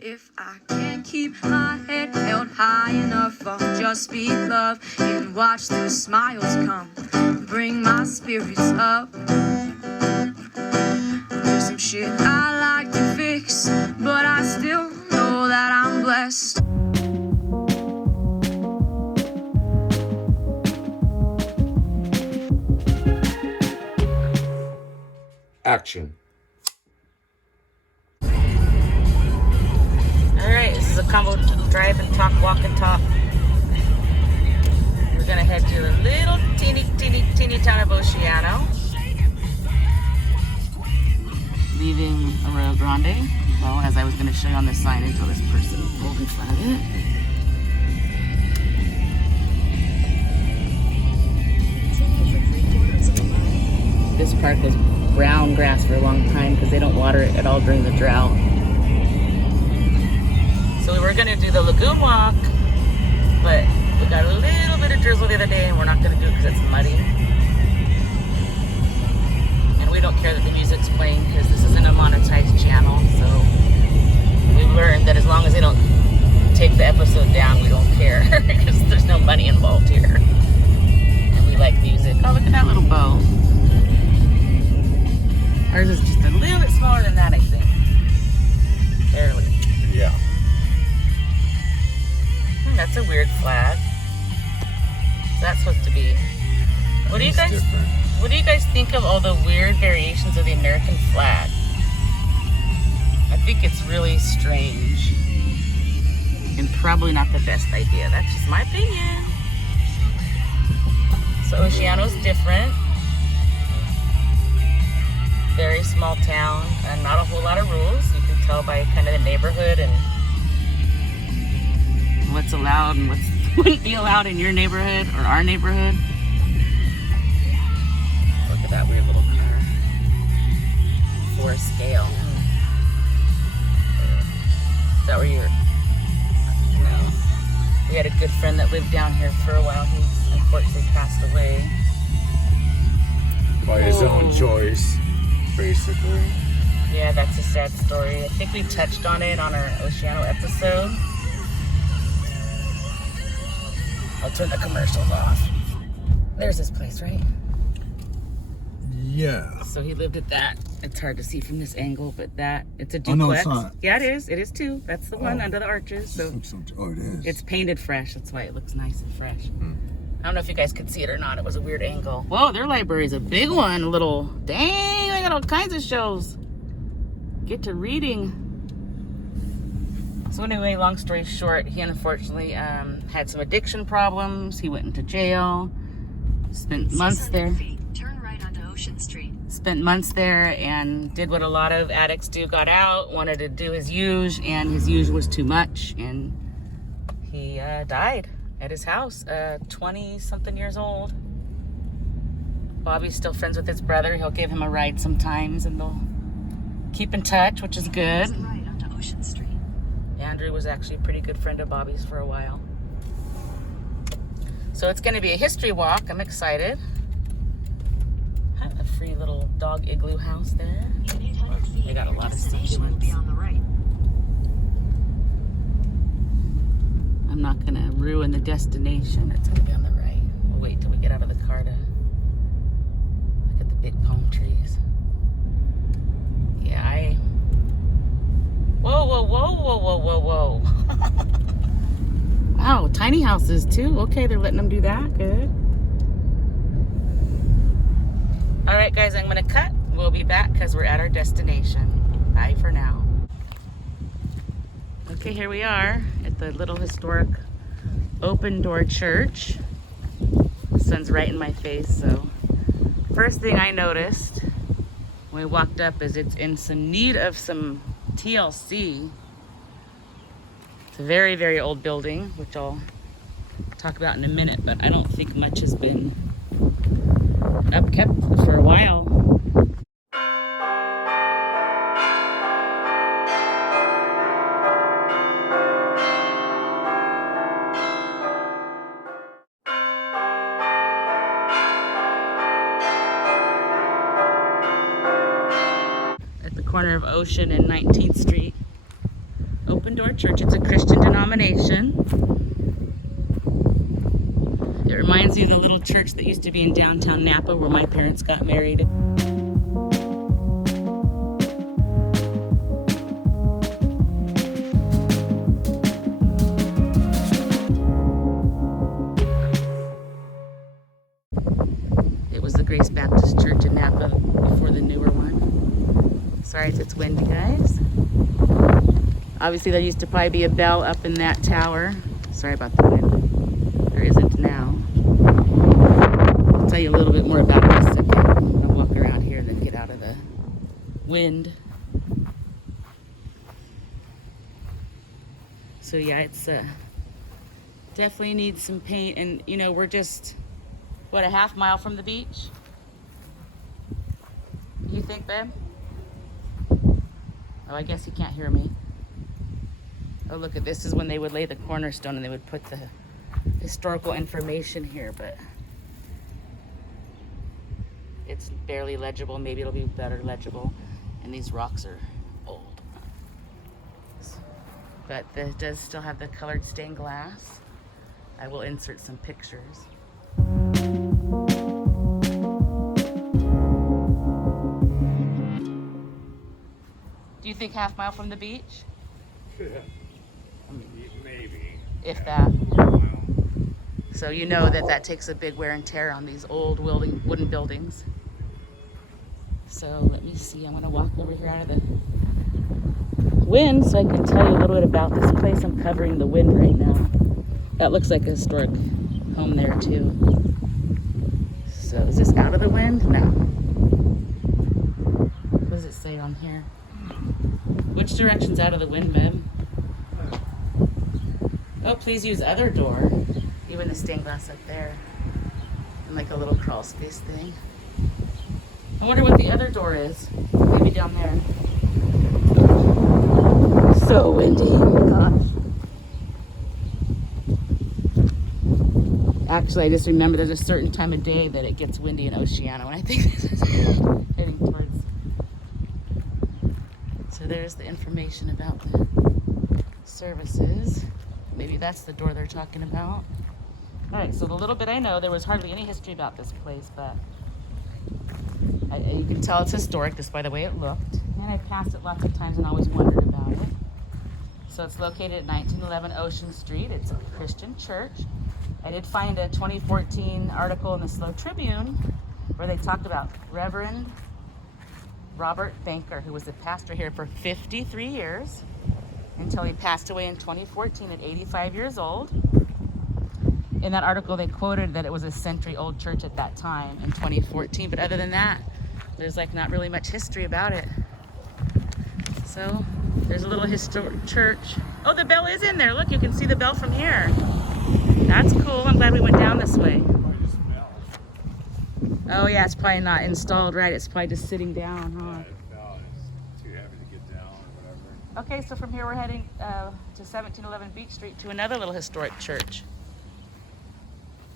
If I can't keep my head held high enough, I'll just speak love and watch the smiles come, bring my spirits up. There's some shit I like to fix, but I still know that I'm blessed. Action. Alright, this is a combo drive and talk, walk and talk. We're gonna head to the little teeny town of Oceano. Leaving Arroyo Grande. Well, as I was gonna show you on the signage, this person pulled in front of it. This park was brown grass for a long time because they don't water it at all during the drought. So we were gonna do the lagoon walk, but we got a little bit of drizzle the other day and we're not gonna do it because it's muddy. And we don't care that the music's playing because this isn't a monetized channel, so we learned that as long as they don't take the episode down, we don't care because there's no money involved here. And we like music. Oh, look at that little bow. Ours is just a little bit smaller than that, I think. Barely. Yeah. That's a weird flag. What's that supposed to be? What do you guys think of all the weird variations of the American flag? I think it's really strange. And probably not the best idea. That's just my opinion. So Oceano's different. Very small town and not a whole lot of rules. You can tell by kind of the neighborhood and what's allowed and what wouldn't be allowed in your neighborhood or our neighborhood. Look at that weird little car. 4 scale. Is that where you're? No. We had a good friend that lived down here for a while. He's unfortunately passed away. By his own choice, basically. Yeah, that's a sad story. I think we touched on it on our Oceano episode. I'll turn the commercials off. There's this place, right? Yeah. So he lived at that. It's hard to see from this angle, but it's a duplex. Oh, no, it's not. Yeah, it is. It is too. That's the one under the arches. So oh, it is. it's painted fresh. That's why it looks nice and fresh. I don't know if you guys could see it or not. It was a weird angle. Whoa, their library is a big one. A little, dang, they got all kinds of shows. Get to reading. So anyway, long story short, he unfortunately had some addiction problems. He went into jail. Spent months there. Turn right onto Ocean Street. Spent months there and did what a lot of addicts do. Got out, wanted to do his use, and his use was too much, and he died at his house, 20-something years old. Bobby's still friends with his brother. He'll give him a ride sometimes, and they'll keep in touch, which is good. Right onto Ocean Street. Andrew was actually a pretty good friend of Bobby's for a while. So it's going to be a history walk. I'm excited. A free little dog igloo house there. In 800 feet, They got a lot of destination will succulents. be on the right. I'm not going to ruin the destination. It's going to be on the right. We'll wait till we get out of the car to look at the big palm trees. Yeah, Whoa. Wow, tiny houses too. Okay, they're letting them do that. Good. All right, guys, I'm going to cut. We'll be back because we're at our destination. Bye for now. Okay, here we are at the little historic open door church. The sun's right in my face, so first thing I noticed when we walked up is it's in some need of some TLC. It's a very, very old building, which I'll talk about in a minute, but I don't think much has been upkept for a while. At the corner of Ocean and 19th Street. Open Door Church. It's a Christian denomination. It reminds me of the little church that used to be in downtown Napa where my parents got married. It was the Grace Baptist Church in Napa before the newer one. Sorry if it's windy, guys. Obviously there used to probably be a bell up in that tower. Sorry about the wind. There isn't now. I'll tell you a little bit more about it in a second. I'll walk around here and then get out of the wind. So yeah, it's definitely needs some paint, and you know, we're just, what, a half mile from the beach? You think, babe? Oh, I guess you can't hear me. Oh, look at this. Is when they would lay the cornerstone and they would put the historical information here, but it's barely legible. Maybe it'll be better legible. And these rocks are old. But it does still have the colored stained glass. I will insert some pictures. Do you think half mile from the beach? Maybe. If that. So you know that takes a big wear and tear on these old wooden buildings. So let me see. I'm going to walk over here out of the wind so I can tell you a little bit about this place. I'm covering the wind right now. That looks like a historic home there too. So is this out of the wind? No. What does it say on here? Which direction's out of the wind, babe? Oh, please use other door. Even the stained glass up there. And like a little crawl space thing. I wonder what the other door is. Maybe down there. So windy. Oh my gosh. Actually, I just remember there's a certain time of day that it gets windy in Oceano, and I think this is heading towards. So there's the information about the services. Maybe that's the door they're talking about. All right, so the little bit I know, there was hardly any history about this place, but you can tell it's historic just by the way it looked. And I passed it lots of times and always wondered about it. So it's located at 1911 Ocean Street. It's a Christian church. I did find a 2014 article in the Slow Tribune where they talked about Reverend Robert Banker, who was the pastor here for 53 years until he passed away in 2014 at 85 years old. In that article, they quoted that it was a century-old church at that time in 2014. But other than that, there's like not really much history about it. So there's a little historic church. Oh, the bell is in there. Look, you can see the bell from here. That's cool. I'm glad we went down this way. Oh yeah, it's probably not installed right. It's probably just sitting down, huh? It's too heavy to get down or whatever. Okay, so from here we're heading to 1711 Beach Street to another little historic church.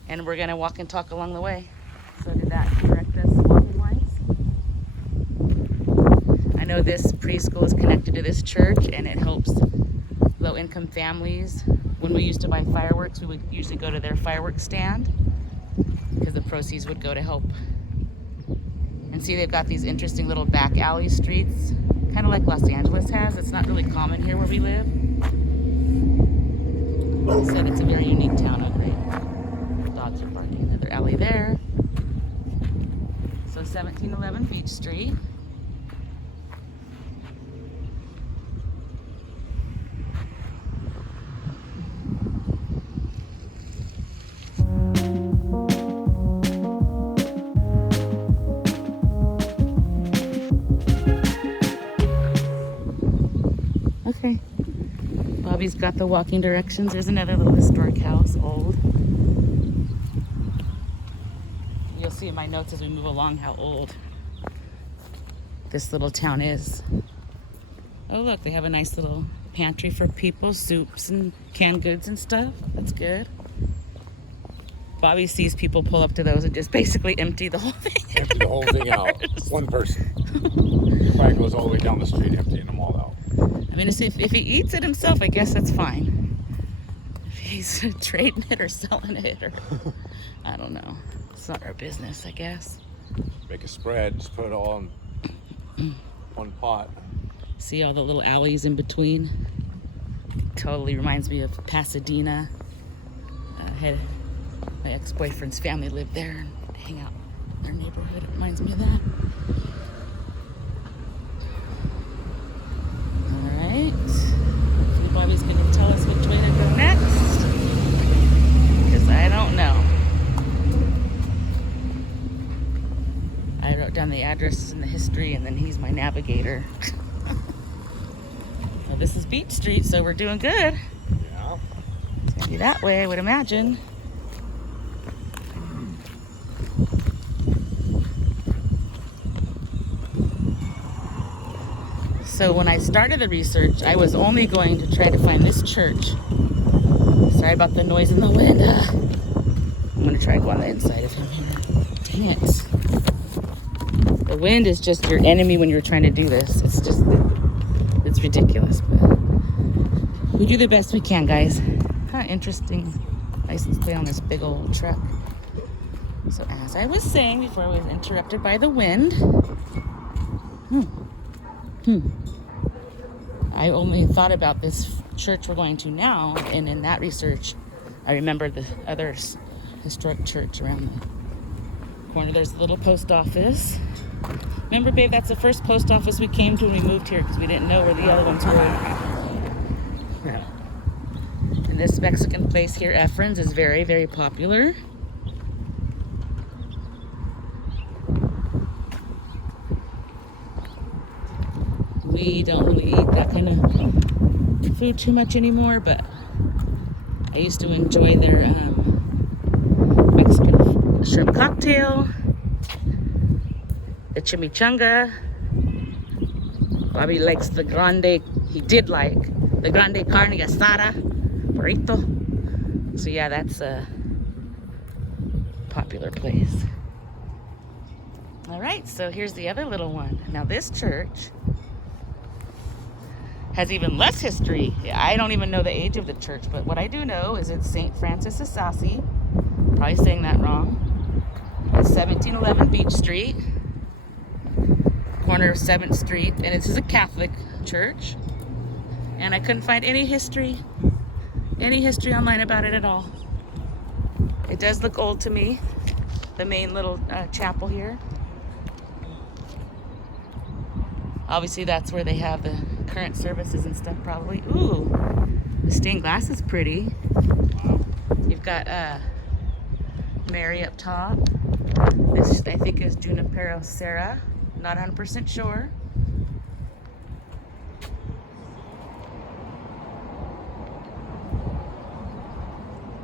And we're gonna walk and talk along the way. So did that direct us walking wise? I know this preschool is connected to this church and it helps low-income families. When we used to buy fireworks, we would usually go to their fireworks stand because the proceeds would go to help. And see, they've got these interesting little back alley streets, kind of like Los Angeles has. It's not really common here where we live. Like I said, it's a very unique town. Dogs are barking. Another alley there. So 1711 Beach Street. Okay. Bobby's got the walking directions. There's another little historic house, old. You'll see in my notes as we move along how old this little town is. Oh look, they have a nice little pantry for people, soups and canned goods and stuff. That's good. Bobby sees people pull up to those and just basically empty the whole thing. Empty the whole thing out. One person. Probably goes all the way down the street emptying them all out. I mean, if he eats it himself, I guess that's fine. If he's trading it or selling it, or I don't know. It's not our business, I guess. Make a spread, just put it all in one pot. See all the little alleys in between? Totally reminds me of Pasadena. My ex-boyfriend's family lived there and hang out in their neighborhood. It reminds me of that. All right. Hopefully Bobby's going to tell us which way to go next. Because I don't know. I wrote down the addresses and the history, and then he's my navigator. Well, this is Beach Street, so we're doing good. Yeah. It's going to be that way, I would imagine. So when I started the research, I was only going to try to find this church. Sorry about the noise and the wind. I'm going to try to go on the inside of him here. Dang it. The wind is just your enemy when you're trying to do this. It's ridiculous. But we do the best we can, guys. Interesting license plate on this big old truck. So as I was saying before I was interrupted by the wind, I only thought about this church we're going to now, and in that research, I remember the other historic church around the corner. There's a little post office. Remember, babe, that's the first post office we came to when we moved here because we didn't know where the other ones were. Yeah. And this Mexican place here, Efren's, is very, very popular. We don't really eat that kind of food too much anymore, but I used to enjoy their Mexican shrimp cocktail, the chimichanga. Bobby likes the grande, he did like the grande carne asada burrito. So yeah, that's a popular place. All right, so here's the other little one. Now this church has even less history. I don't even know the age of the church, but what I do know is it's St. Francis Assisi. Probably saying that wrong. It's 1711 Beach Street, corner of 7th Street, and this is a Catholic church. And I couldn't find any history online about it at all. It does look old to me, the main little chapel here. Obviously that's where they have the current services and stuff probably. Ooh, the stained glass is pretty. You've got Mary up top. This I think is Junipero Serra. Not 100% sure.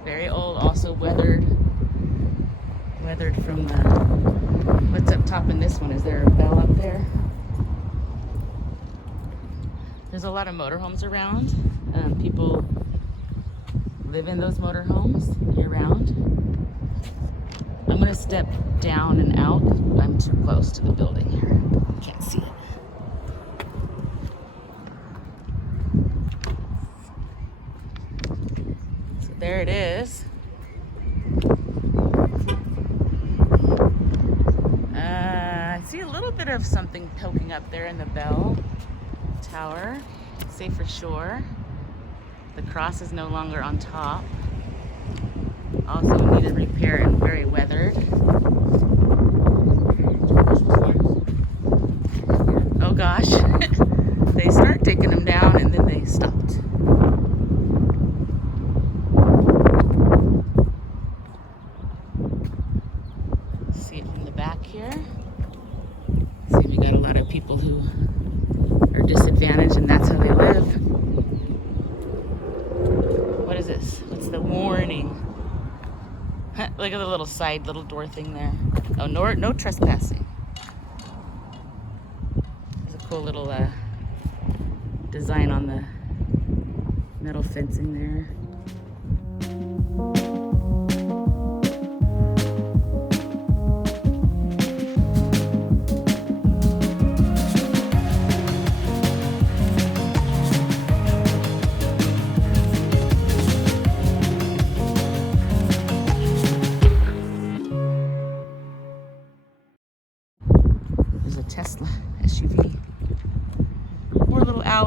Very old, also weathered from the, what's up top in this one? Is there a bell up there? There's a lot of motorhomes around. People live in those motorhomes year-round. I'm gonna step down and out. I'm too close to the building here. Can't see it. So there it is. I see a little bit of something poking up there in the bell tower. Say for sure. The cross is no longer on top. Also needed repair and very weathered. Oh gosh. They start taking them down and then they stopped. See it from the back here. See, we got a lot of people who are disadvantaged and that's how they live. What is this? What's the warning? Look at the little side, little door thing there. Oh, no trespassing. There's a cool little design on the metal fencing there.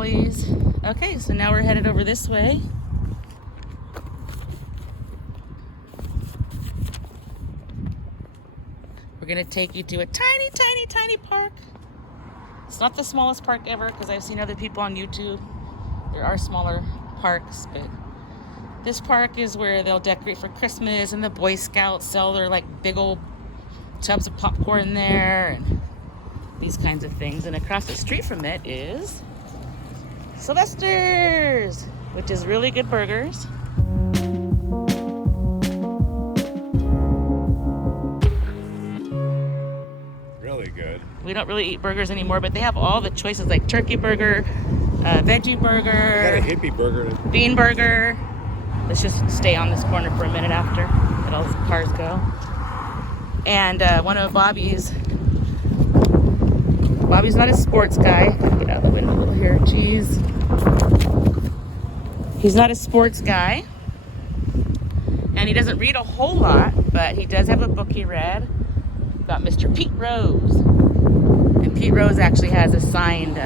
dollies. Okay, so now we're headed over this way. We're gonna take you to a tiny, tiny, tiny park. It's not the smallest park ever because I've seen other people on YouTube. There are smaller parks, but this park is where they'll decorate for Christmas and the Boy Scouts sell their like big old tubs of popcorn there and these kinds of things. And across the street from it is Sylvester's, which is really good burgers. Really good. We don't really eat burgers anymore, but they have all the choices like turkey burger, veggie I got burger, a hippie burger. bean burger. Let's just stay on this corner for a minute after let all the cars go. And one of Bobby's not a sports guy. Get out of the window a little here, jeez. He's not a sports guy. And he doesn't read a whole lot, but he does have a book he read about Mr. Pete Rose. And Pete Rose actually has a signed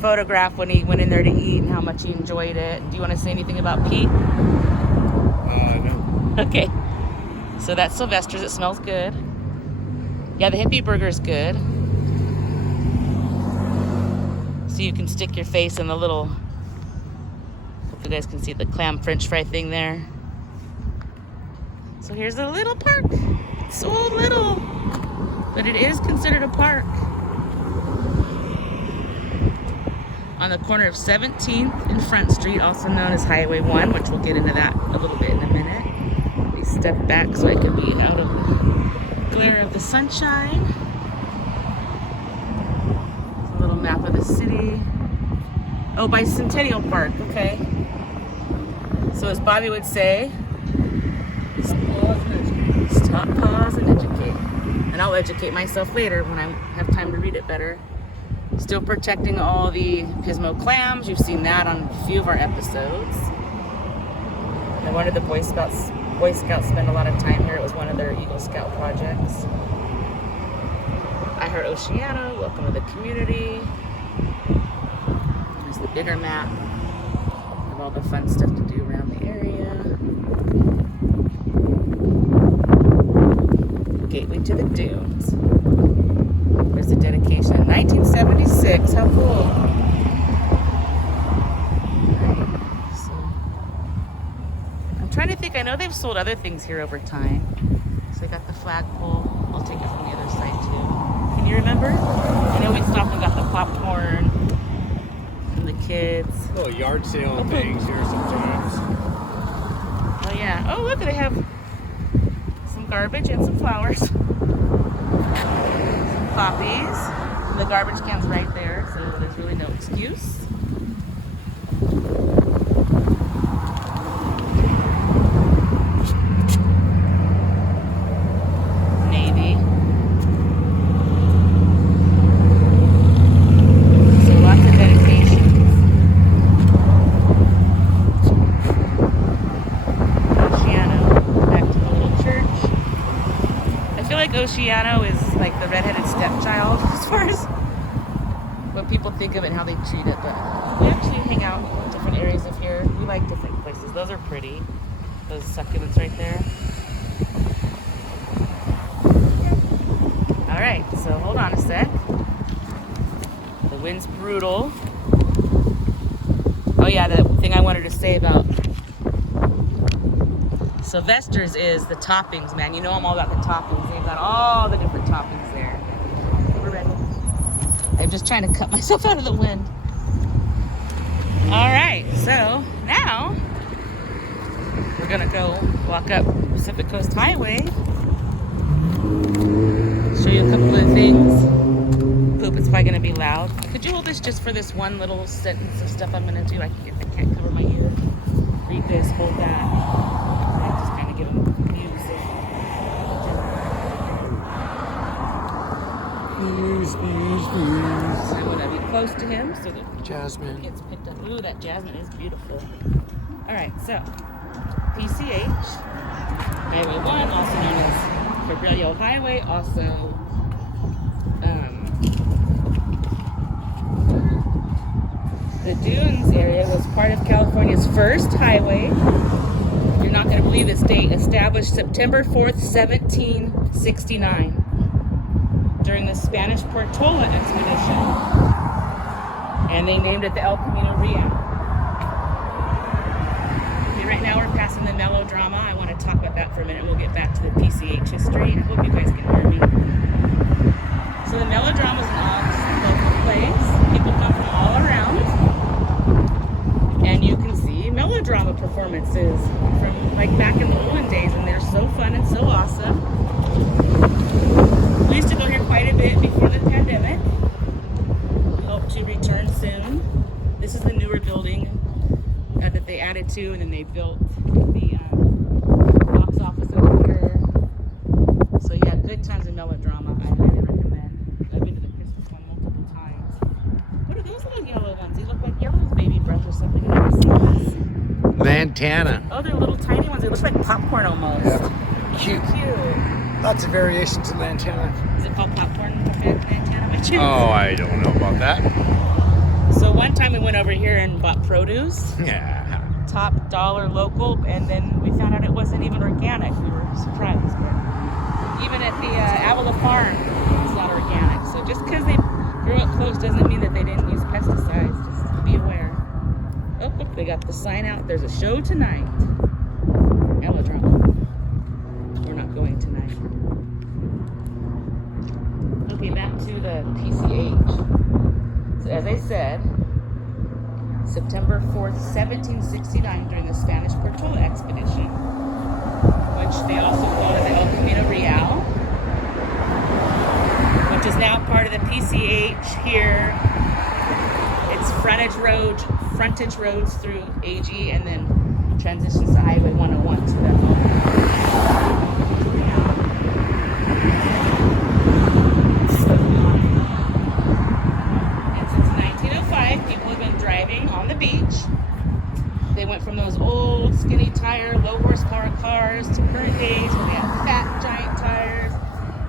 photograph when he went in there to eat and how much he enjoyed it. Do you want to say anything about Pete? No. Okay. So that's Sylvester's. It smells good. Yeah, the hippie burger is good. So you can stick your face in the little, hope you guys can see the clam french fry thing there. So here's a little park. It's so little, but it is considered a park. On the corner of 17th and Front Street, also known as Highway 1, which we'll get into that a little bit in a minute. Let me step back so I can be out of the glare of the sunshine. There's a little map of the city. Oh, Bicentennial Park, okay. So as Bobby would say, stop, pause, and educate. And I'll educate myself later when I have time to read it better. Still protecting all the Pismo clams. You've seen that on a few of our episodes. No wonder the Boy Scouts spend a lot of time here. It was one of their Eagle Scout projects. I heard Oceano, welcome to the community. There's the bigger map of all the fun stuff to do around the area. Gateway to the Dunes. Where's the dedication? 1976. How cool. Right, so I'm trying to think. I know they've sold other things here over time. So they got the flagpole. I'll take it from the other side too. Can you remember? I know we stopped and got the popcorn and the kids. Little yard sale and things here sometimes. Oh yeah. Oh look, they have some garbage and some flowers. Poppies. The garbage can's right there, so there's really no excuse. Navy. So lots of dedications. Oceano, back to the little church. I feel like Oceano is like the redheaded stepchild as far as what people think of it and how they treat it, but we actually hang out in different areas of here. We like different places. Those are pretty. Those succulents right there. All right, so hold on a sec. The wind's brutal. Oh yeah, the thing I wanted to say about Sylvester's is the toppings, man. You know I'm all about the toppings. They've got all the different toppings there. We're ready. I'm just trying to cut myself out of the wind. All right, so now we're gonna go walk up Pacific Coast Highway. Show you a couple of things. Poop, it's probably gonna be loud. Could you hold this just for this one little sentence of stuff I'm gonna do? I can't cover my ear. Read this, hold that. I just kind of give them views. I want to be close to him so that Jasmine. it gets picked up. Ooh, that jasmine is beautiful. All right, so PCH, Highway 1, also known as Cabrillo Highway, also Dunes area was part of California's first highway. You're not going to believe this date. Established September 4th, 1769 during the Spanish Portola expedition. And they named it the El Camino Real. Okay, right now we're passing the melodrama. I want to talk about that for a minute. We'll get back to the PCH history. I hope you guys can hear me. So the melodrama is an local place. People come from all around. And you can see melodrama performances from like back in the olden days, and they're so fun and so awesome. We used to go here quite a bit before the pandemic. We hope to return soon. This is the newer building that they added to, and then they built the box office over here. So yeah, good times of melodrama. I highly recommend. I've been to the Christmas one multiple times. What are those little yellow ones? They look like Yellow's baby breath or something. I've never seen this. Lantana. Oh, they're little tiny ones. They look like popcorn almost. Yeah. Cute. Cute. Lots of variations of lantana. Is it called popcorn lantana by chance? Oh, I don't know about that. So one time we went over here and bought produce. Yeah. Top dollar local, and then we found out it wasn't even organic. We were surprised. But even at the Avila farm, it's not organic. So just because they grew up close doesn't mean that they didn't use pesticides. Just be aware. Oh, look, they got the sign out. There's a show tonight. Melodrama. We're not going tonight. Okay, back to the PCH. So as I said, September 4th, 1769, during the Spanish Portola expedition, which they also called the El Camino Real, which is now part of the PCH here. It's frontage roads through AG, and then transitions to Highway 101 to the El Camino Real. And since 1905, people have been driving on the beach. They went from those old skinny tire, low horsepower cars to current days where they have fat giant tires,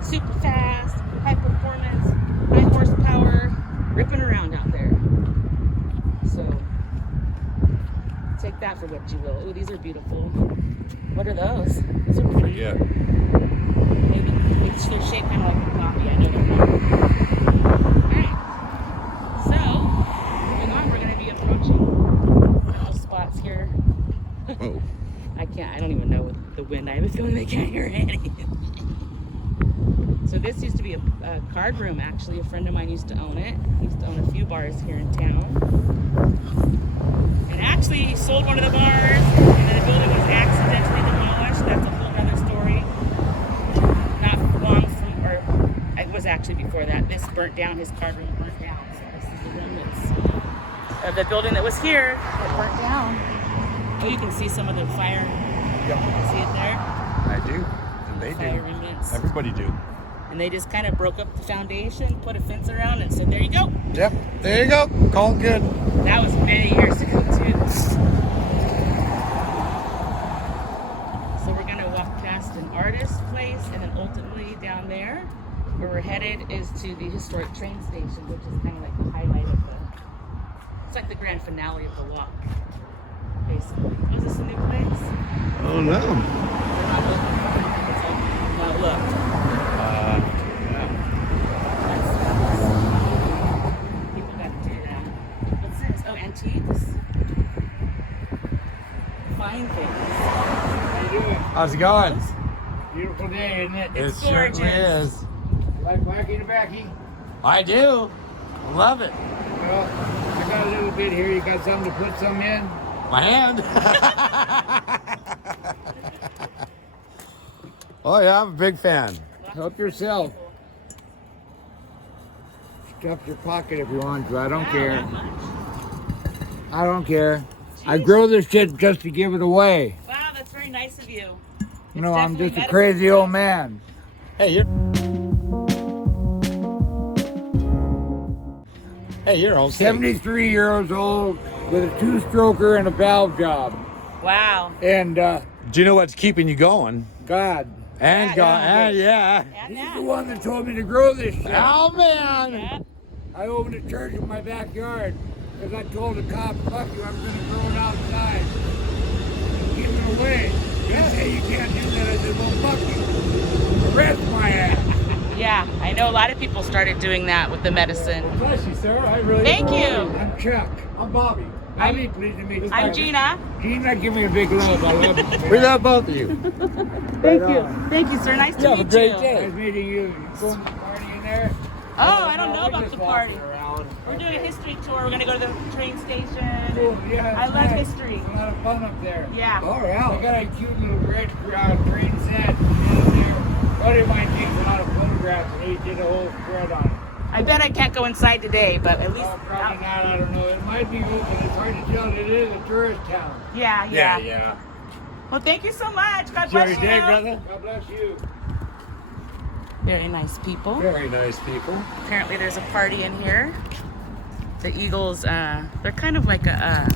super fast, high performance, high horsepower, ripping around out there. So take that for what you will. Ooh, these are beautiful. What are those? Those are pretty. Yeah. Maybe they're shaped kind of like a coffee. I know they're not. Alright. So, moving on, we're going to be approaching little spots here. Oh. I don't even know with the wind. I have a feeling they can't hear anything. So this used to be a card room, actually. A friend of mine used to own it. He used to own a few bars here in town. And actually, he sold one of the bars, and then the building was accidentally demolished. That's a whole other story. Not long from, or it was actually before that. This burnt down. His card room burnt down. So this is the remnants of the building that was here that burnt down. Oh, you can see some of the fire. Yep. See it there? I do. And they Fire do. remnants. Everybody do. And they just kind of broke up the foundation, put a fence around, and said, there you go. Yep. There you go. Call it good. That was many years ago, too. So we're going to walk past an artist place, and then ultimately down there, where we're headed, is to the historic train station, which is kind of like the highlight of the, it's like the grand finale of the walk, basically. Oh, is this a new place? Oh, no. No, look. People got to do that. What's this? Oh, antiques. Fine things. How you doing? How's it going? Beautiful day, isn't it? It's certainly gorgeous. is. Like wacky tobacco? I do. I love it. Well, I got a little bit here. You got something to put some in? My hand. Oh, yeah, I'm a big fan. Help yourself. Stuff your pocket if you want to. I don't care. I don't care. I grow this shit just to give it away. Wow, that's very nice of you. You know, I'm definitely just a crazy medical old man. Hey, you're all 73 years old with a two-stroker and a valve job. Wow. And Do you know what's keeping you going? God, And Yeah, God, yeah. and yeah. And he's that. the one that told me to grow this shit. Oh, man. Yeah. I opened a church in my backyard. Because I told the cop, fuck you, I'm going to throw it outside. Give it away. He said, you can't do that. I said, well, fuck you. Arrest my ass. Yeah, I know a lot of people started doing that with the medicine. Bless you, sir. I really Thank you. I'm Chuck. I'm Bobby. Bobby, pleased to meet you. I'm Gina. Gina, give me a big love. I love you. We love both of you. Thank you. Thank you, sir. Nice to have a meet great you. day. Nice meeting you. You going to the party in there? Oh, I don't know We're about just the party. walking around. We're doing a history tour. We're going to go to the train station. Cool. Yeah, I it's love nice. history. It's a lot of fun up there. Yeah. All I right. got a cute little red train set in there. Buddy of mine takes a lot of photographs and he did a whole spread on it. I bet I can't go inside today, but at least. Oh, probably not. I don't know. It might be open. It's hard to tell. It is a tourist town. Yeah. Well, thank you so much. God Enjoy bless your you. day, brother. God bless you. Very nice people. Very nice people. Apparently, there's a party in here. The Eagles, they're kind of like they're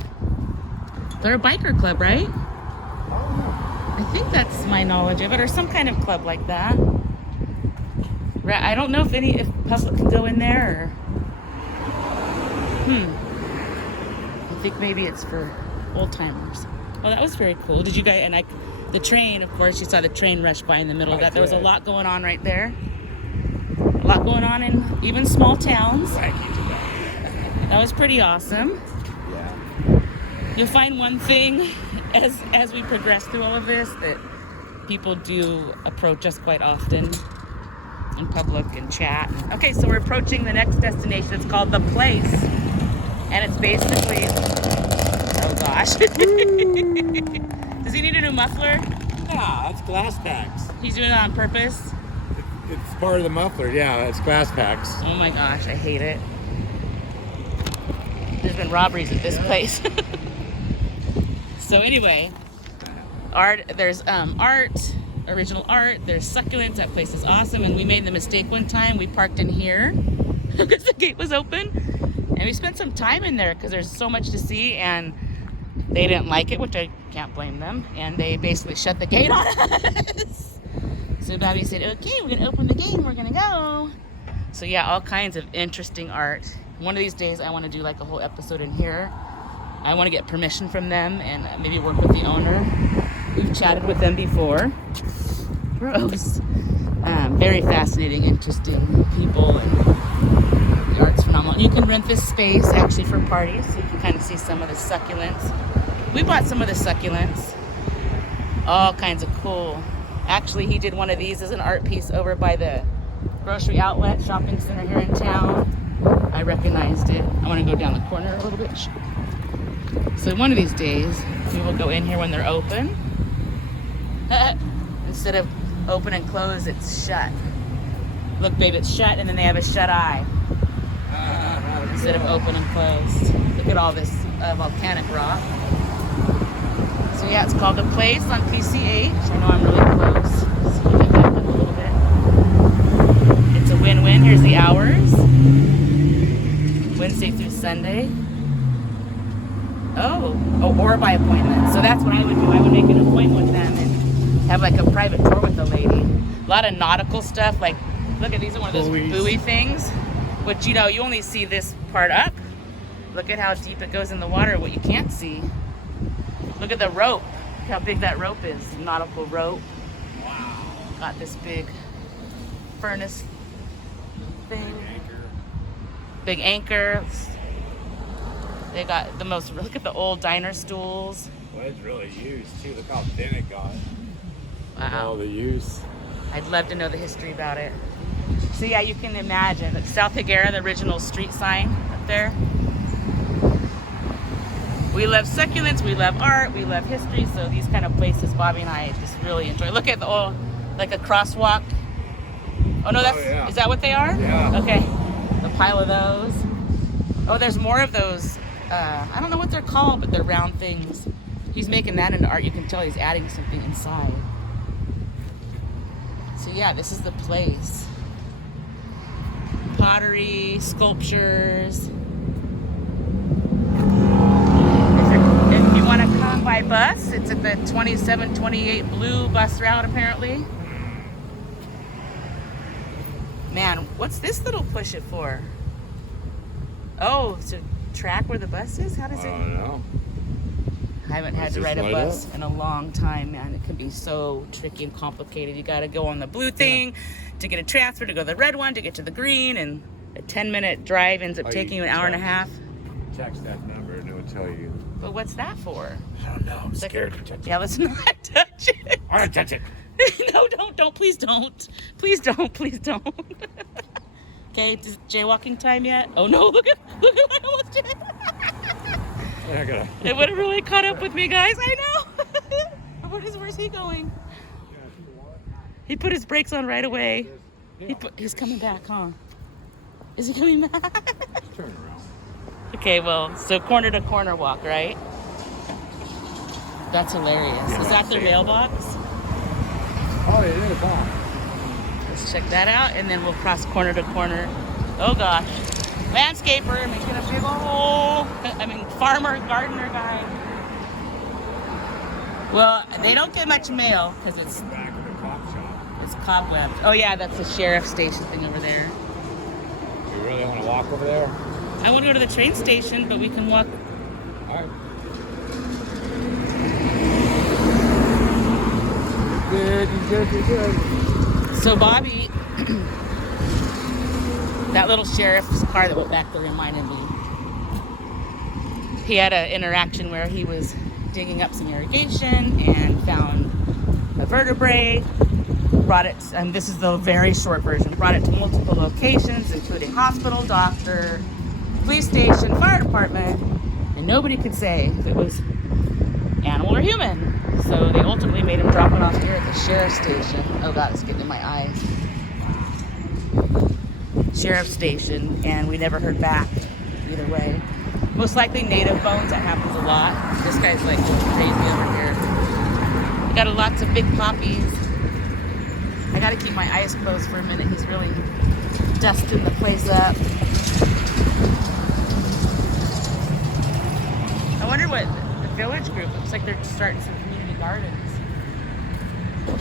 a biker club, right? I think that's my knowledge of it, or some kind of club like that. I don't know if public can go in there, or I think maybe it's for old timers. Oh, that was very cool. Did you guys? And the train, of course, you saw the train rush by in the middle of that. There was a lot going on right there. A lot going on in even small towns. That was pretty awesome. Yeah. You'll find one thing as we progress through all of this, that people do approach us quite often in public and chat. Okay, so we're approaching the next destination. It's called The Place. And it's basically, oh gosh. Does he need a new muffler? Yeah, that's glass packs. He's doing it on purpose. It's part of the muffler. Yeah, it's glass packs. Oh my gosh, I hate it. There's been robberies at this place. So anyway, there's art, original art, there's succulents. That place is awesome. And we made the mistake one time. We parked in here because the gate was open. And we spent some time in there because there's so much to see, and they didn't like it, which I can't blame them. And they basically shut the gate on us. So Bobby said, okay, we're gonna open the gate and we're gonna go. So yeah, all kinds of interesting art. One of these days I wanna do like a whole episode in here. I wanna get permission from them and maybe work with the owner. We've chatted with them before. Gross. Very fascinating, interesting people, and the art's phenomenal. You can rent this space actually for parties, so you can kind of see some of the succulents. We bought some of the succulents. All kinds of cool. Actually, he did one of these as an art piece over by the grocery outlet shopping center here in town. I recognized it. I want to go down the corner a little bit. So one of these days, we will go in here when they're open. Instead of open and close, it's shut. Look, babe, it's shut, and then they have a shut eye. Instead of open and closed. Look at all this volcanic rock. So yeah, it's called The Place on PCH. I know I'm really close. So let me back up a little bit. It's a win-win. Here's the hours. Wednesday through Sunday. Oh, or by appointment. So that's what I would do. I would make an appointment with them and have like a private tour with the lady. A lot of nautical stuff. Like, look at these are one of those buoy things. Which, you know, you only see this part up. Look at how deep it goes in the water, what you can't see. Look at the rope. Look how big that rope is. Nautical rope. Wow. Got this big furnace thing. Big anchor. They got the most, look at the old diner stools. Well, it's really used too. Look how thin it got. Wow. All the use. I'd love to know the history about it. So yeah, you can imagine. South Higuera, the original street sign up there. We love succulents, we love art, we love history, so these kind of places Bobby and I just really enjoy. Look at the like a crosswalk. Oh no, that's, yeah. Is that what they are? Yeah. Okay, a pile of those. Oh, there's more of those. I don't know what they're called, but they're round things. He's making that into art. You can tell he's adding something inside. So yeah, this is the place. Pottery, sculptures. If you want to come by bus, it's at the 2728 Blue bus route apparently. Man, what's this little push it for? Oh, to track where the bus is? How does I it? don't know. I haven't had Does to this ride a light bus up? in a long time, man. It can be so tricky and complicated. You got to go on the blue thing to get a transfer, to go to the red one, to get to the green, and a 10-minute drive ends up Oh, taking you you an hour and a text. half. Text that number and it'll tell you. But what's that for? I don't know. I'm like- scared to touch it. Yeah, let's not touch it. I want to touch it. No, don't, please don't. Please don't. Okay, is it jaywalking time yet? Oh no, look at I almost did. I gotta. It would have really caught up with me, guys. I know. Where's he going? He put his brakes on right away. He's coming back, huh? Is he coming back? Turn around. Okay, well, so corner to corner walk, right? That's hilarious. Yeah, Is that their see. mailbox? Oh, it is, huh? Let's check that out, and then we'll cross corner to corner. Oh gosh. Landscaper making a big old, farmer, gardener guy. Well, they don't get much mail because it's Back of the cop shop. cobwebbed. Oh yeah, that's the sheriff station thing over there. You really want to walk over there? I want to go to the train station, but we can walk. All right. Good. So Bobby, that little sheriff's car that went back there reminded me. He had an interaction where he was digging up some irrigation and found a vertebrae. Brought it, and this is the very short version, brought it to multiple locations, including hospital, doctor, police station, fire department, and nobody could say if it was animal or human. So they ultimately made him drop it off here at the sheriff's station. Oh God, it's getting in my eyes. Sheriff's station, and we never heard back either way. Most likely native bones, that happens a lot. This guy's like crazy over here. We got lots of big poppies. I gotta keep my eyes closed for a minute. He's really dusting the place up. I wonder what the village group looks like. They're starting some community gardens.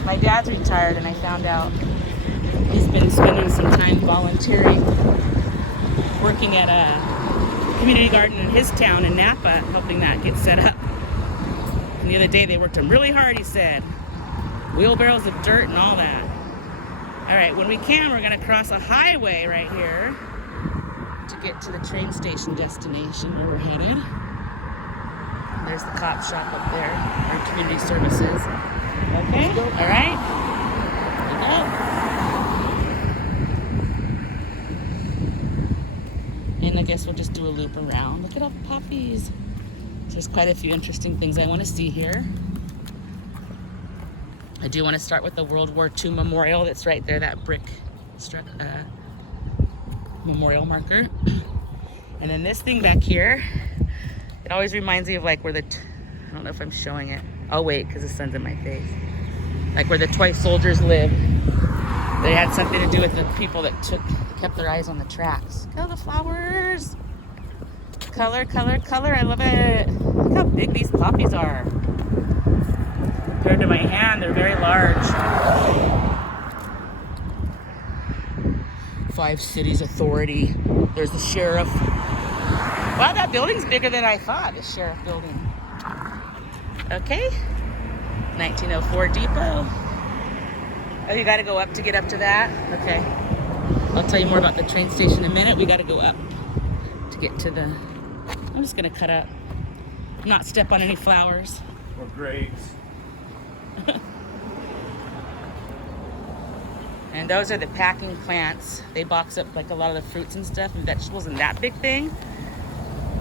My dad's retired, and I found out he's been spending some time volunteering, working at a community garden in his town in Napa, helping that get set up. And the other day they worked him really hard, he said. Wheelbarrows of dirt and all that. All right, when we can, we're gonna cross a highway right here to get to the train station destination where we're headed. There's the cop shop up there, or community services. Okay, all right, here we go. And I guess we'll just do a loop around. Look at all the poppies. There's quite a few interesting things I want to see here. I do want to start with the World War II memorial that's right there, that brick memorial marker. And then this thing back here, it always reminds me of like where I don't know if I'm showing it. Oh wait, because the sun's in my face. Like where the toy soldiers lived. They had something to do with the people that kept their eyes on the tracks. Look at all the flowers. Color, color, color, I love it. Look how big these poppies are. Compared to my hand, they're very large. 5 Cities Authority. There's the sheriff. Wow, that building's bigger than I thought, the sheriff building. Okay. 1904 Depot. Oh, you gotta go up to get up to that? Okay. I'll tell you more about the train station in a minute. We gotta go up to get to the... I'm just gonna cut up. Not step on any flowers. Or grapes. And those are the packing plants. They box up like a lot of the fruits and stuff and vegetables, and that big thing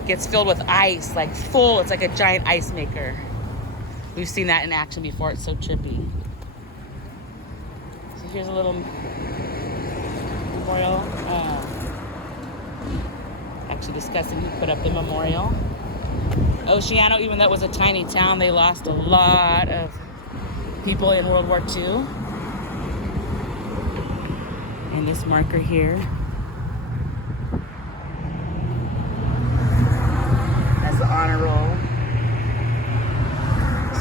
gets filled with ice, like full. It's like a giant ice maker. We've seen that in action before. It's so trippy. So here's a little memorial. Actually discussing who put up the memorial. Oceano, even though it was a tiny town, they lost a lot of people in World War II. And this marker here has the honor roll.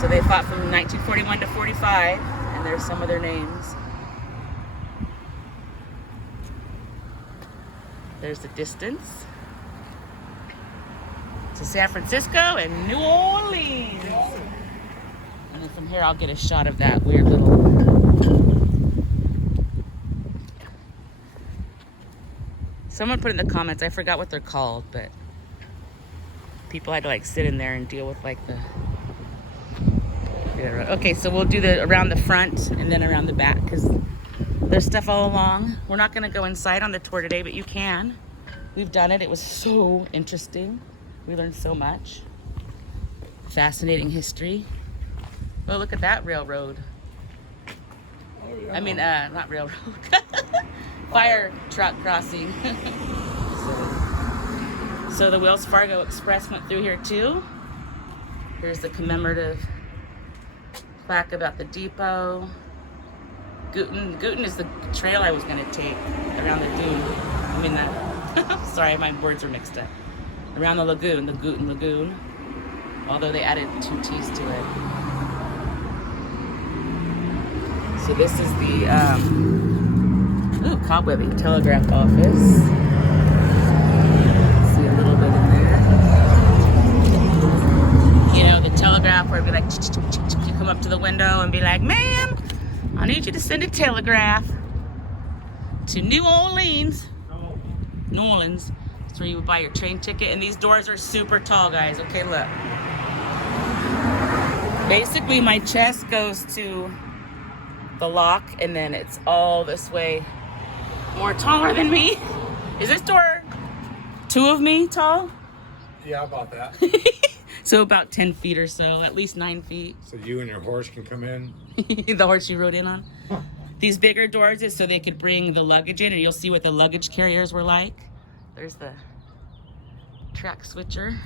So they fought from 1941 to 45, and there's some of their names. There's the distance. to San Francisco and New Orleans. And then from here, I'll get a shot of that weird little... Someone put in the comments, I forgot what they're called, but people had to like sit in there and deal with like the... Okay, so we'll do the around the front and then around the back because there's stuff all along. We're not going to go inside on the tour today, but you can. We've done it. It was so interesting. We learned so much. Fascinating history. Oh, look at that railroad. Oh, yeah. I mean, not railroad. Fire truck crossing. So the Wells Fargo Express went through here too. Here's the commemorative plaque about the depot. Gooten is the trail I was going to take around the dune. I mean, sorry, my words are mixed up. Around the lagoon, the Gooten Lagoon. Although they added 2 T's to it. So this is the Cobwebbing Telegraph office. See a little bit in there. You know, the telegraph where it'd be like, you come up to the window and be like, ma'am, I need you to send a telegraph to New Orleans. New Orleans. That's where you would buy your train ticket. And these doors are super tall, guys. Okay, look. Basically, my chest goes to the lock, and then it's all this way more taller than me. Is this door 2 of me tall? Yeah, about that. So about 10 feet or so, at least 9 feet. So you and your horse can come in? The horse you rode in on. These bigger doors is so they could bring the luggage in, and you'll see what the luggage carriers were like. There's the track switcher.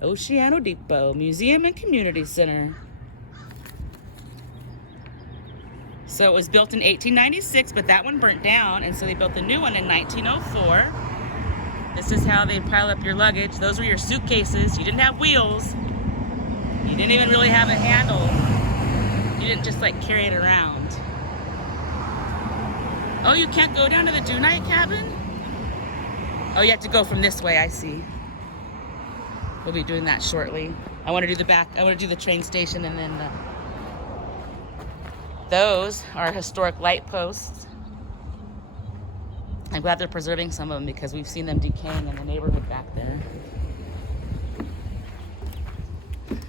Oceano Depot, Museum and Community Center. So it was built in 1896, but that one burnt down, and so they built a new one in 1904. This is how they pile up your luggage. Those were your suitcases. You didn't have wheels. You didn't even really have a handle. You didn't just like carry it around. Oh, you can't go down to the Dunite cabin? Oh, you have to go from this way, I see. We'll be doing that shortly. I want to do the back, I want to do the train station, and then those are historic light posts. I'm glad they're preserving some of them because we've seen them decaying in the neighborhood back there.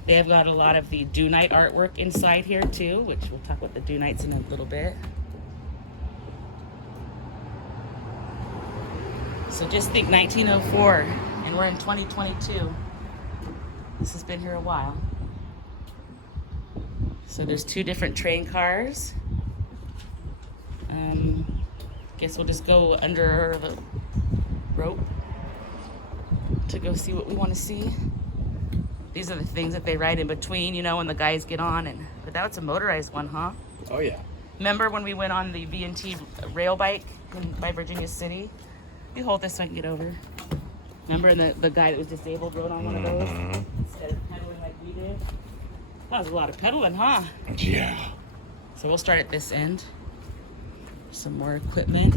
They have got a lot of the Dunite artwork inside here too, which we'll talk about the Dunites in a little bit. So just think 1904, and we're in 2022. This has been here a while. So there's 2 different train cars. Guess we'll just go under the rope to go see what we want to see. These are the things that they ride in between, you know, when the guys get on. But that was a motorized one, huh? Oh, yeah. Remember when we went on the V&T rail bike by Virginia City? You hold this so I can get over. Remember the guy that was disabled rode on one of those? Instead of pedaling like we did? That was a lot of pedaling, huh? Yeah. So we'll start at this end. Some more equipment.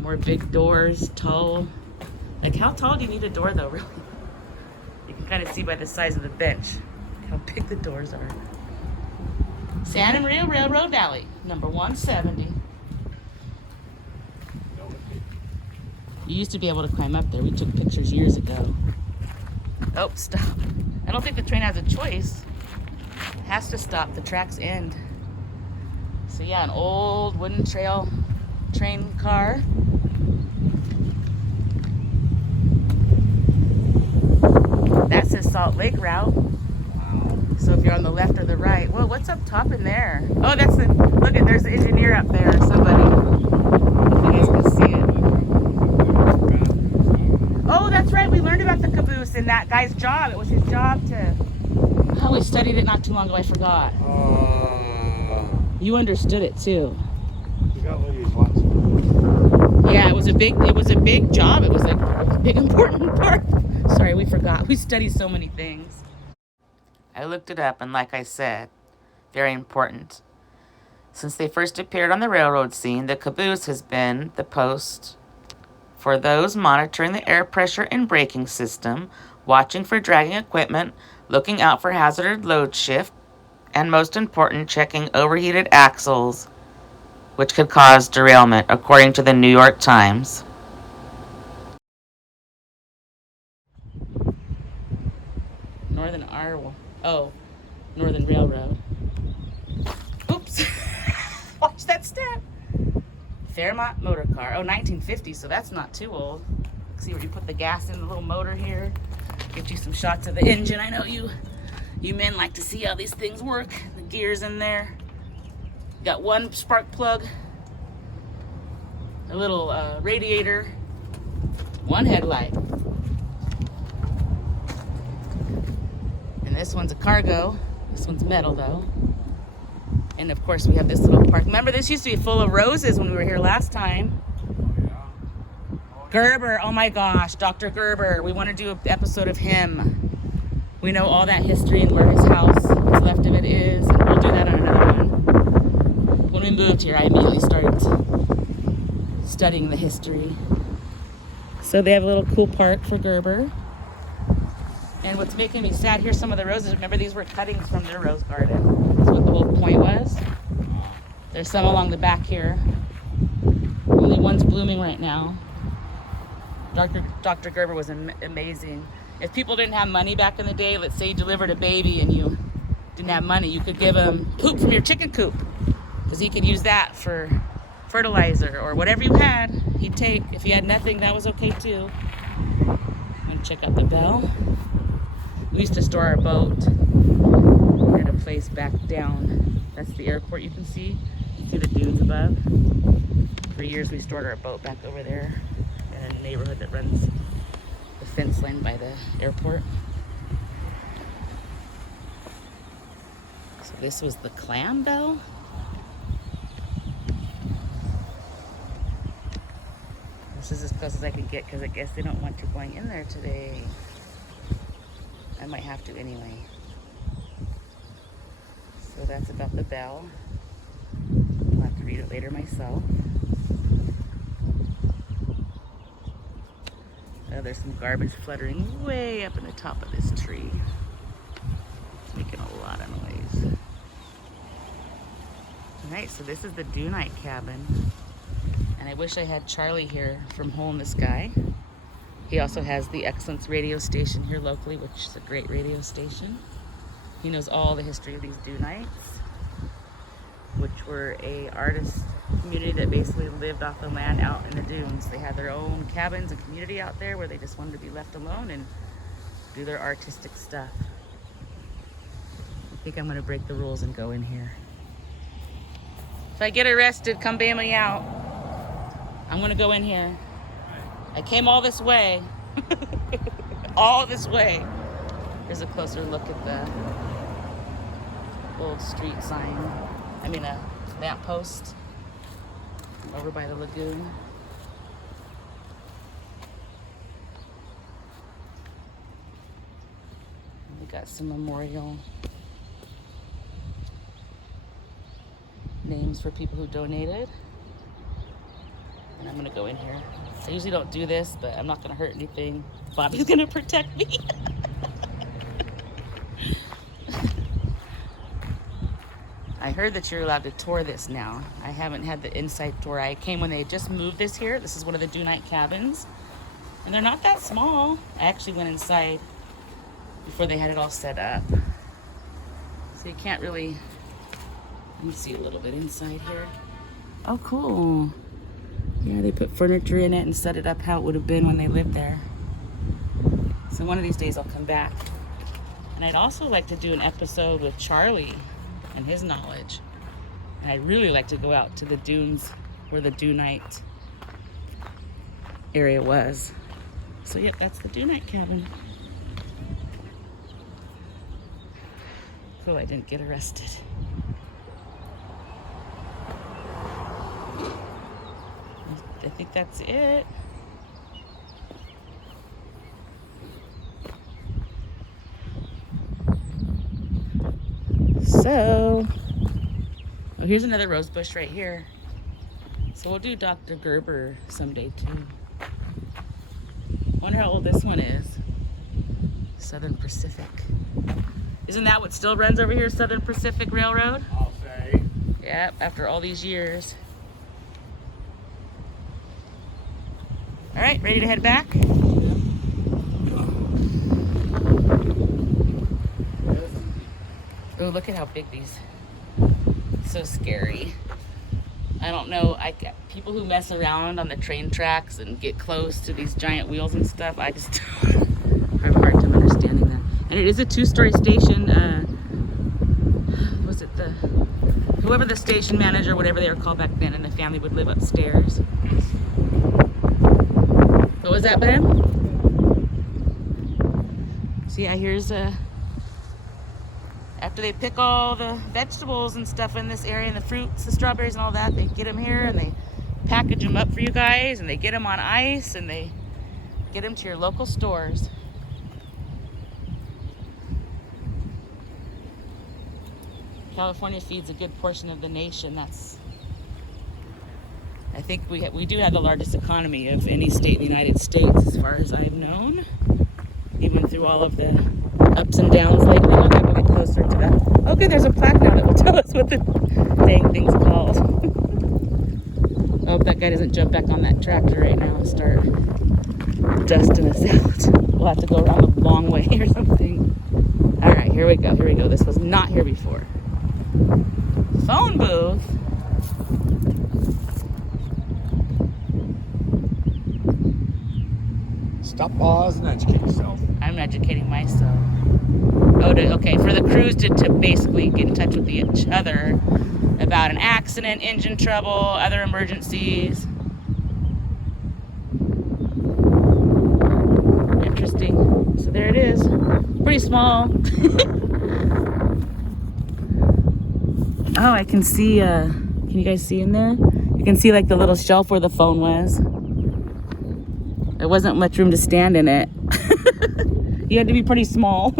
More big doors, tall. Like how tall do you need a door though, really? You can kind of see by the size of the bench how big the doors are. San Andreas Railroad Valley, number 170. You used to be able to climb up there. We took pictures years ago. Oh, stop. I don't think the train has a choice. It has to stop. The tracks end. So yeah, an old wooden train car. That says Salt Lake route. So if you're on the left or the right. Whoa, what's up top in there? Oh, that's the, look at, there's the engineer up there, somebody. You guys can see it. Oh, that's right, we learned about the caboose and that guy's job. It was his job to, oh, we studied it not too long ago, I forgot. You understood it too. You got to use lots of. Yeah, it was a big job. It was like a big important part. Sorry, we forgot. We studied so many things. I looked it up, and like I said, very important. Since they first appeared on the railroad scene, the caboose has been the post for those monitoring the air pressure and braking system, watching for dragging equipment, looking out for hazardous load shift, and most important, checking overheated axles, which could cause derailment, according to the New York Times. Northern Railroad. Oops. Watch that step. Fairmont motor car. Oh, 1950, so that's not too old. See where you put the gas in the little motor here. Get you some shots of the engine. I know you men like to see how these things work. The gears in there. Got one spark plug, a little radiator, one headlight. And this one's a cargo. This one's metal though. And of course we have this little park. Remember, this used to be full of roses when we were here last time. Gerber, oh my gosh, Dr. Gerber. We want to do an episode of him. We know all that history and where his house, what's left of it is. And we'll do that on another one. When we moved here, I immediately started studying the history. So they have a little cool park for Gerber. And what's making me sad, here's some of the roses. Remember, these were cuttings from their rose garden. That's what the whole point was. There's some along the back here. Only one's blooming right now. Dr. Gerber was amazing. If people didn't have money back in the day, let's say you delivered a baby and you didn't have money, you could give him poop from your chicken coop, because he could use that for fertilizer or whatever you had, he'd take. If you had nothing, that was okay too. I'm gonna check out the bell. We used to store our boat at a place back down. That's the airport you can see. You see the dunes above. For years we stored our boat back over there in a neighborhood that runs the fence line by the airport. So this was the clam bell. This is as close as I can get because I guess they don't want you going in there today. I might have to anyway. So that's about the bell. I'll have to read it later myself. Oh, there's some garbage fluttering way up in the top of this tree. It's making a lot of noise. Alright, so this is the Dunite cabin. And I wish I had Charlie here from Hole in the Sky. He also has the Excellence radio station here locally, which is a great radio station. He knows all the history of these Dunites, which were a artist community that basically lived off the land out in the dunes. They had their own cabins and community out there where they just wanted to be left alone and do their artistic stuff. I think I'm gonna break the rules and go in here. If I get arrested, come bail me out. I'm gonna go in here. I came all this way. All this way. Here's a closer look at the old street sign. I mean a lamp post over by the lagoon. We got some memorial names for people who donated. And I'm gonna go in here. I usually don't do this, but I'm not gonna hurt anything. Bobby's gonna protect me. I heard that you're allowed to tour this now. I haven't had the inside tour. I came when they just moved this here. This is one of the Dunite cabins. And they're not that small. I actually went inside before they had it all set up. So you can't really, let me see a little bit inside here. Oh, cool. Yeah, they put furniture in it and set it up how it would have been when they lived there. So one of these days I'll come back. And I'd also like to do an episode with Charlie and his knowledge. And I'd really like to go out to the dunes where the Dunite area was. So yep, that's the Dunite cabin. Cool, I didn't get arrested. I think that's it. So, Oh, here's another rose bush right here. So we'll do Dr. Gerber someday too. Wonder how old this one is. Southern Pacific. Isn't that what still runs over here, Southern Pacific Railroad? I'll say. Yep, after all these years. All right, ready to head back? Oh, look at how big these. So scary. I don't know. People who mess around on the train tracks and get close to these giant wheels and stuff, I just have a hard time understanding that. And it is a 2-story station. Was it whoever the station manager, whatever they were called back then, and the family would live upstairs. What was that, Ben? See, here's after they pick all the vegetables and stuff in this area, and the fruits, the strawberries and all that, they get them here and they package them up for you guys, and they get them on ice, and they get them to your local stores. California feeds a good portion of the nation. I think we do have the largest economy of any state in the United States, as far as I've known. Even through all of the ups and downs lately. Look, I'm getting closer to that. Okay, there's a plaque now that will tell us what the dang thing's called. I hope that guy doesn't jump back on that tractor right now and start dusting us out. We'll have to go around the long way or something. All right, here we go. Here we go. This was not here before. Phone booth. Stop, pause, and educate yourself. I'm educating myself. Oh, okay, for the crews to basically get in touch with each other about an accident, engine trouble, other emergencies. Interesting. So there it is. Pretty small. Oh, I can see, can you guys see in there? You can see like the little shelf where the phone was. There wasn't much room to stand in it. You had to be pretty small.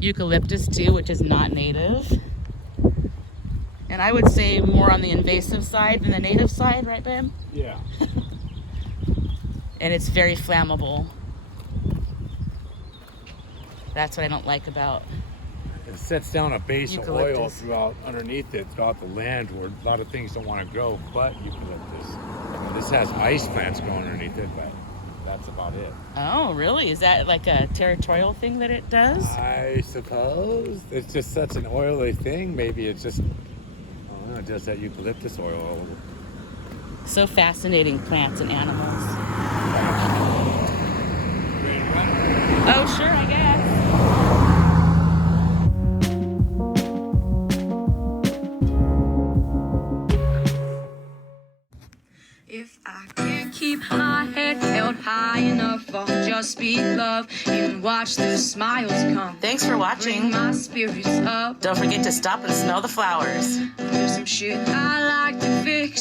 Eucalyptus too, which is not native. And I would say more on the invasive side than the native side, right, babe? Yeah. And it's very flammable. That's what I don't like about It sets down a base of oil eucalyptus. throughout underneath it, throughout the land where a lot of things don't want to grow, but eucalyptus. I mean, this has ice plants growing underneath it, but that's about it. Oh, really? Is that like a territorial thing that it does? I suppose it's just such an oily thing. Maybe it's just, I don't know, just that eucalyptus oil all over. So fascinating, plants and animals. Ready to run? Oh, sure, I guess. If I can't keep my head held high enough, I'll just speak love and watch the smiles come. Thanks for watching. Bring my spirits up. Don't forget to stop and smell the flowers. There's some shit I like to fix.